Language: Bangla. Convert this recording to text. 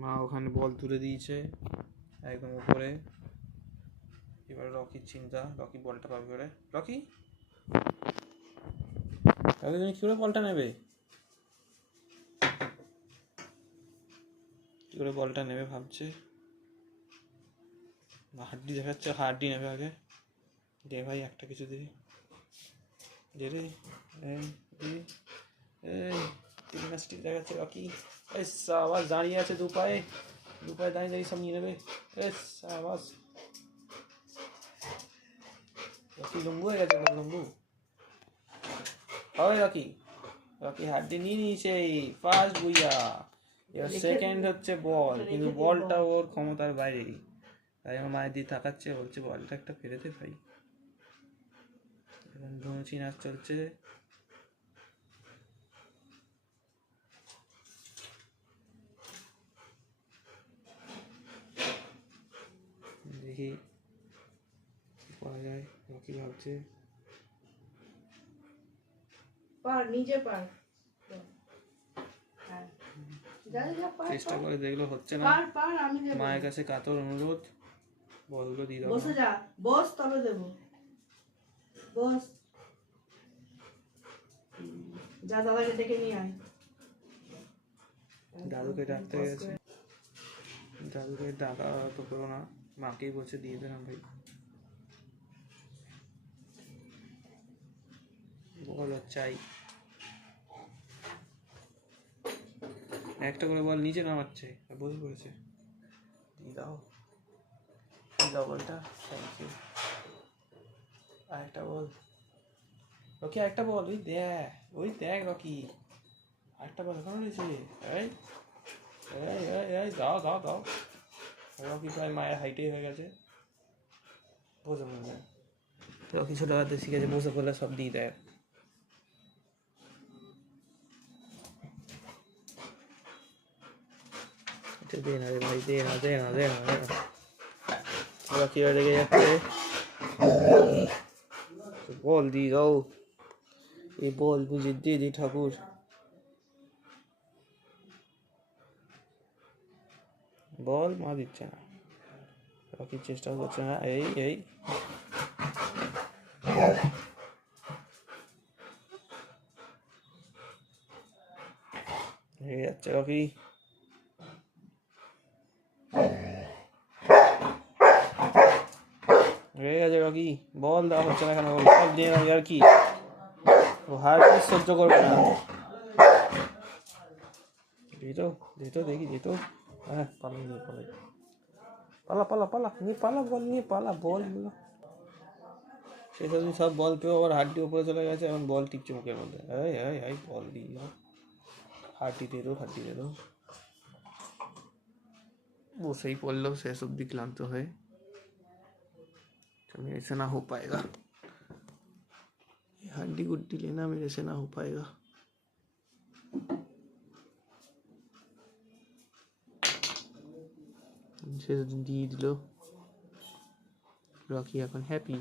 মা ওখানে বল তুলে দিয়েছে একদম উপরে। এবার রকির চিন্তা, রকি বলটা পাবে করে। রকি তুমি কি করে বলটা নেবে? কি করে বলটা নেবে ভাবছে। হাড্ডি দেখাচ্ছে, হাড্ডি নেবে আগে। দে ভাই একটা কিছু দে, দে রে। এই জিমন্যাস্টিক দেখাচ্ছে রকি। এই সাবাস, দাঁড়িয়ে আছে দু পায়ে দাঁড়িয়ে দাঁড়িয়ে সব নিয়ে নেবে। এই সাবাস, রকি লম্বু হয়ে গেছে, লম্বু হবে রকি। রকি হাড্ডি নিয়ে নিয়েছে, ফার্স্ট বুইয়া। এবার সেকেন্ড হচ্ছে বল, কিন্তু বলটা ওর ক্ষমতার বাইরে। তাই আমার মায়ের দিয়ে তাকাচ্ছে, বলছে বলটা একটা ফেরেতে ভাই। এখন ধনুচি নাচ চলছে। দেখি কি করা যায়। রকি ভাবছে চেষ্টা করে দেখলো, হচ্ছে না। মায়ের কাছে কাতর অনুরোধ, বলগুলো দিয়ে দাও। বসে যা, বস তবে দেবো, বস। যা দাদাকে ডেকে নিয়ে আয়। দাদুকে ডাকতে গেছে, দাদুকে ডাকা তো করো না, মাকেই বলছে দিয়ে দেন ভাই। বল চাই, একটা করে বল নিচে নামাচ্ছে, বসে পড়েছে। দিয়ে দাও, দিয়ে দাও বলটা। Thank you. আরেকটা বল রকি, আরেকটা বল। ওই দেখ রকি, আরেকটা বল এখনো রয়েছে। এই এই এই দাও দাও দাও। রকি প্রায় মায়ের হাইটেই হয়ে গেছে। বসে পড়বে রকি, ছোটবেলাতে শিখেছে বসে পড়লে সব দিয়ে দেয়। দে না রে ভাই, দে না দে না দে না। রকি রেগে যাচ্ছে, বল দিয়ে দাও। এই বল বুঝে দিয়ে দি ঠাকুর। বল মা দিচ্ছে না, রকির চেষ্টা করছে না। এই এই হেরে যাচ্ছে রকি। হেরে গেছে রকি, বল দেওয়া হচ্ছে না কেন? বল দিয়ে না, আর কি ও হার সহ্য করবে না। দিত দিত দেখি দিত। হ্যাঁ পালা নিয়ে পালাই, পালা পালা পালা নিয়ে পালা, বল নিয়ে পালা, বলগুলো সেসব সব বল পেয়ে আবার হাড্ডি উপরে চলে গেছে। এখন বল টিপছে মুখের মধ্যে। এই এই এই বল দিয়ে দাও, হাড্ডি দিয়ে দাও, হাড্ডি দিয়ে দাও। বসেই পড়লো শেষ অব্দি ক্লান্ত হয়ে। मेरे से ना हो पाएगा, हड्डी गुड्डी लेना मेरे से ना हो पाएगा। দিয়ে দিল রকি, এখন হ্যাপি।